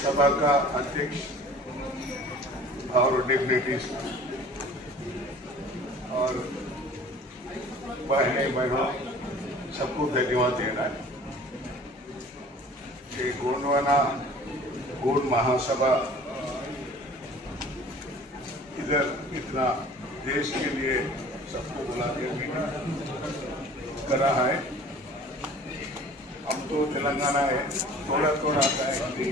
सभा का अध्यक्ष और डिग्निटीज और बहने बहनों सबको धन्यवाद देना है कि गोंडवाना गोंड महासभा इधर इतना देश के लिए सबको बुला के मीटिंग करा है। हम तो तेलंगाना है, थोड़ा थोड़ा आता है हिंदी।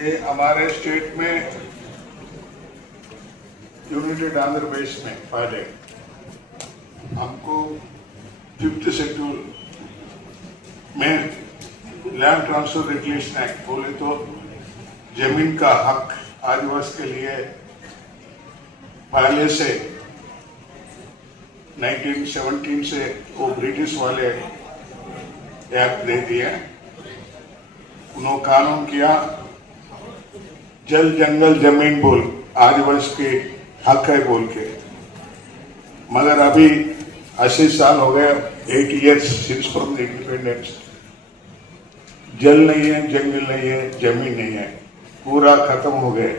ये हमारे स्टेट में यूनाइटेड आंध्र प्रदेश में पहले हमको 5th शेड्यूल में लैंड ट्रांसफर रेगुलेशन एक्ट बोले तो जमीन का हक आदिवासी के लिए पहले से 1917 से वो ब्रिटिश वाले एक्ट दे दिए। उन्होंने कानून किया जल जंगल जमीन बोल आदिवासी के हक है बोल के, मगर अभी 80 साल हो गए, 8 years since from the independence, जल नहीं है, जंगल नहीं है, जमीन नहीं है, पूरा खत्म हो गए।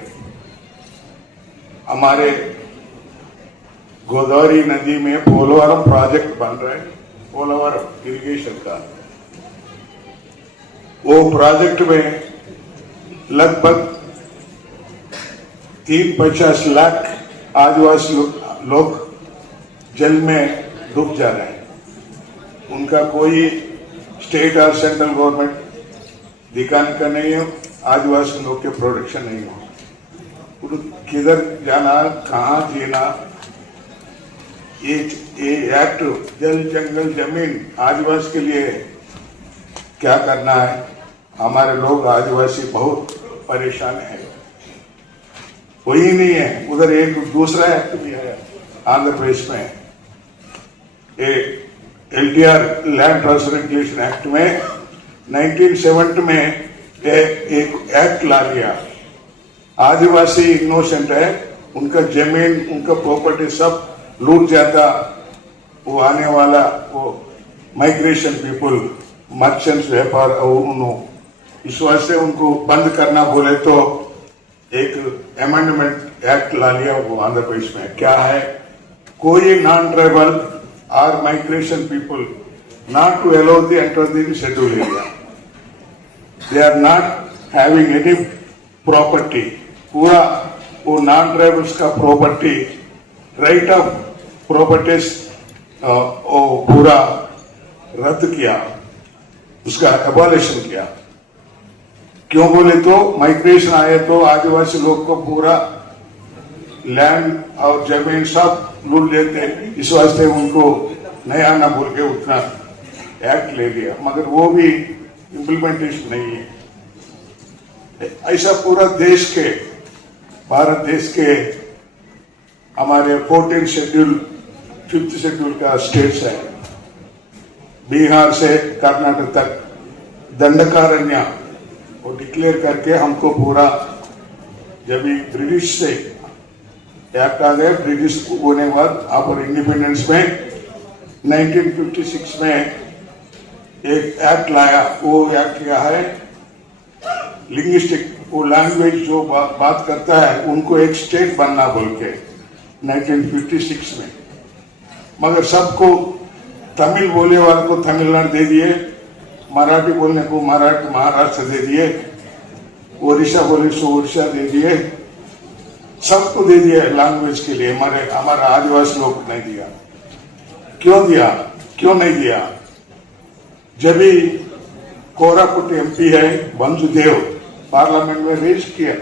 हमारे गोदावरी नदी में पोलवरम प्रोजेक्ट बन रहा है, पोलवरम इरिगेशन का। वो प्रोजेक्ट में लगभग 350 लाख आदिवासी लोग जल में डूब जा रहे हैं। उनका कोई स्टेट और सेंट्रल गवर्नमेंट दिखाने का नहीं है, आदिवासी लोग के प्रोटेक्शन नहीं हो, किधर जाना, कहाँ जीना। ये एक्ट जल जंगल जमीन आदिवासी के लिए क्या करना है, हमारे लोग आदिवासी बहुत परेशान है। वही नहीं है, उधर एक दूसरा एक्ट भी है आंध्र प्रदेश में, LTR land transfer regulation act में 1970 में एक एक्ट ला लिया। आदिवासी इनोसेंट है, उनका जमीन उनका प्रॉपर्टी सब लूट जाता। वो आने वाला वो माइग्रेशन पीपल मर्चेंट्स व्यापार उन्होंने इस वास्ते उनको बंद करना बोले तो एक अमेंडमेंट एक्ट ला लिया वो आंध्र प्रदेश में। क्या है, कोई नॉन ट्राइबल और migration people not to allow the enter the schedule area, they are not having any property. पूरा वो नॉन ट्राइबल्स का प्रॉपर्टी राइट ऑफ प्रॉपर्टीज पूरा रद्द किया, उसका एबॉलिशन किया। क्यों बोले तो माइग्रेशन आए तो आदिवासी लोग को पूरा लैंड और जमीन सब लूट लेते, इस वास्ते उनको नहीं आना बोल के उतना एक्ट ले लिया, मगर वो भी इम्प्लीमेंटेशन नहीं है। ऐसा पूरा देश के भारत देश के हमारे 14 शेड्यूल 5th शेड्यूल का स्टेट्स है, बिहार से कर्नाटक तक दंडकारण्य वो डिक्लेयर करके हमको पूरा, जब ब्रिटिश से एक्ट आ गए, ब्रिटिश होने के बाद आप इंडिपेंडेंस में 1956 में एक एक्ट लाया। वो एक्ट क्या है, लिंग्विस्टिक, वो लैंग्वेज जो बात करता है उनको एक स्टेट बनना बोल के 1956 में। मगर सबको तमिल बोलने वाले को तमिलनाडु दे दिए, मराठी बोलने को मराठी महाराष्ट्र दे दिए, ओडिशा बोले सो ओडिशा दे दिए, सबको दे दिया लैंग्वेज के लिए। हमारा आदिवासी लोग को नहीं दिया। क्यों दिया, क्यों नहीं दिया? जब भी कोरापुट MP है बंधुदेव पार्लियामेंट में रेज किया,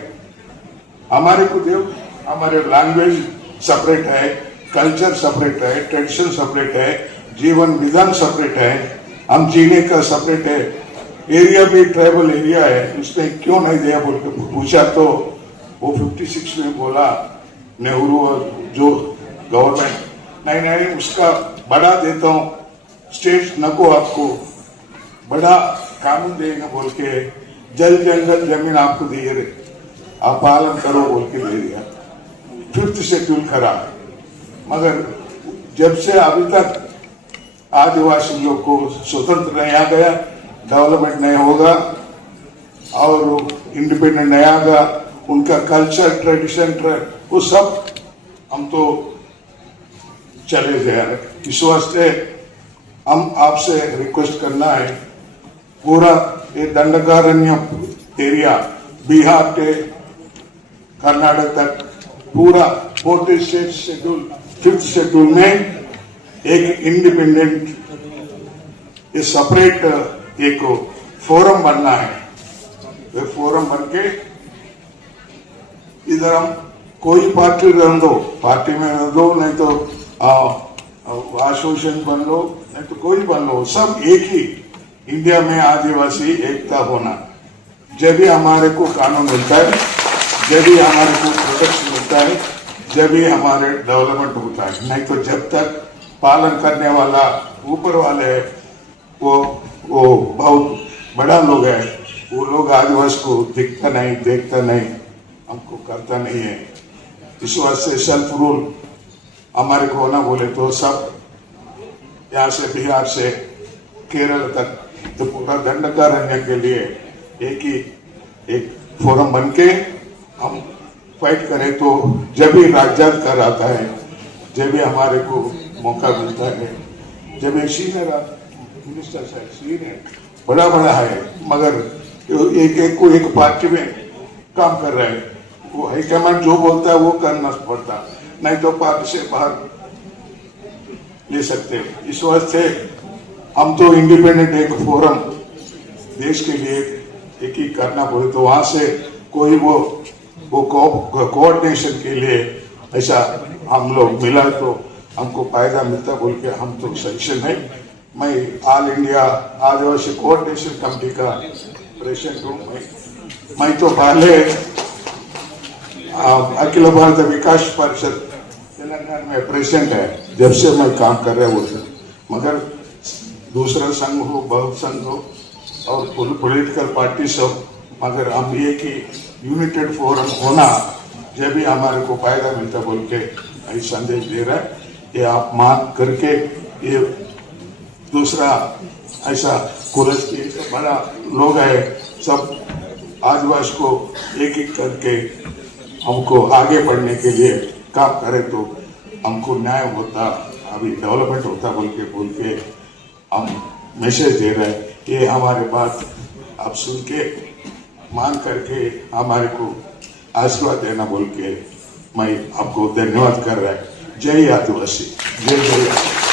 हमारे को देव, हमारे लैंग्वेज सेपरेट है, कल्चर सेपरेट है, ट्रेडिशन सेपरेट है, जीवन विधान सेपरेट है, हम जीने का सेपरेट है, एरिया भी ट्राइबल एरिया है, उसमें क्यों नहीं दिया बोल के पूछा तो वो 56 में बोला नेहरू और जो गवर्नमेंट, नहीं उसका बढ़ा देता हूँ, स्टेट नको आपको बड़ा कानून देगा बोल के, जल जंगल जमीन आपको दिए रे, आप पालन करो बोल के दे दिया। 5th शेड्यूल खरा, मगर जब से अभी तक आदिवासी लोग को स्वतंत्र नहीं आ गया, डेवलपमेंट नहीं होगा और इंडिपेंडेंट नहीं आगा, उनका कल्चर ट्रेडिशन वो सब हम तो चले जा रहे। इस वास्ते हम आपसे रिक्वेस्ट करना है, पूरा ये दंडकारण्य एरिया बिहार के कर्नाटक तक पूरा 4th state schedule 5th schedule में एक इंडिपेंडेंट ये सेपरेट एक फोरम बनना है। ये फोरम बन के इधर हम कोई पार्टी रह दो, पार्टी में रह दो, नहीं तो एसोसिएशन बन लो, नहीं तो कोई बन लो, सब एक ही इंडिया में आदिवासी एकता होना। जब भी हमारे को कानून मिलता है, जब भी हमारे को प्रोटेक्शन मिलता है, जब भी हमारे डेवलपमेंट होता है। नहीं तो जब तक पालन करने वाला ऊपर वाले है, वो बहुत बड़ा लोग है, वो लोग आदिवासी को दिखता नहीं, देखता नहीं, हमको करता नहीं है। इस वास्ते सेल्फ रूल हमारे को होना बोले तो सब यहाँ से बिहार से केरल तक तो पूरा दंडकारण्य के लिए एक फोरम बन के हम फाइट करें। तो जब भी राज्यात कर आता है, जब भी हमारे को मौका मिलता है, जब एक सीनियर मिनिस्टर साहब सीनियर बड़ा है, मगर एक को एक पार्टी में काम कर रहे हैं, वो हाईकमांड जो बोलता है वो करना पड़ता, नहीं तो पार्टी से बाहर ले सकते। इस वास्ते हम तो इंडिपेंडेंट एक फोरम देश के लिए एक ही करना पड़े, तो वहां से कोई वो कोऑर्डिनेशन के लिए ऐसा हम लोग मिला तो हमको फायदा मिलता बोल के हम तो सेक्शन है। मैं ऑल इंडिया आदिवासी कोऑर्डिनेशन कमेटी का प्रेसिडेंट हूँ। मैं तो पहले अखिल भारत विकास परिषद तेलंगाना में प्रेसिडेंट है, जब से मैं काम कर रहा हूँ। मगर दूसरा संघ हो, बहुत संघ हो और पॉलिटिकल पार्टी सब, मगर हम ये कि यूनाइटेड फोरम होना जब भी हमारे को फायदा मिलता बोल के ऐसा संदेश दे रहा है। ये आप मान करके ये दूसरा ऐसा कुरस के बड़ा लोग है, सब आदिवासी को एक एक करके हमको आगे बढ़ने के लिए काम करे तो हमको न्याय होता, अभी डेवलपमेंट होता बोल के हम मैसेज दे रहे हैं। ये हमारे बात आप सुन के मान करके हमारे को आशीर्वाद देना बोल के मैं आपको धन्यवाद कर रहा है। जय आदिवासी, जय जय।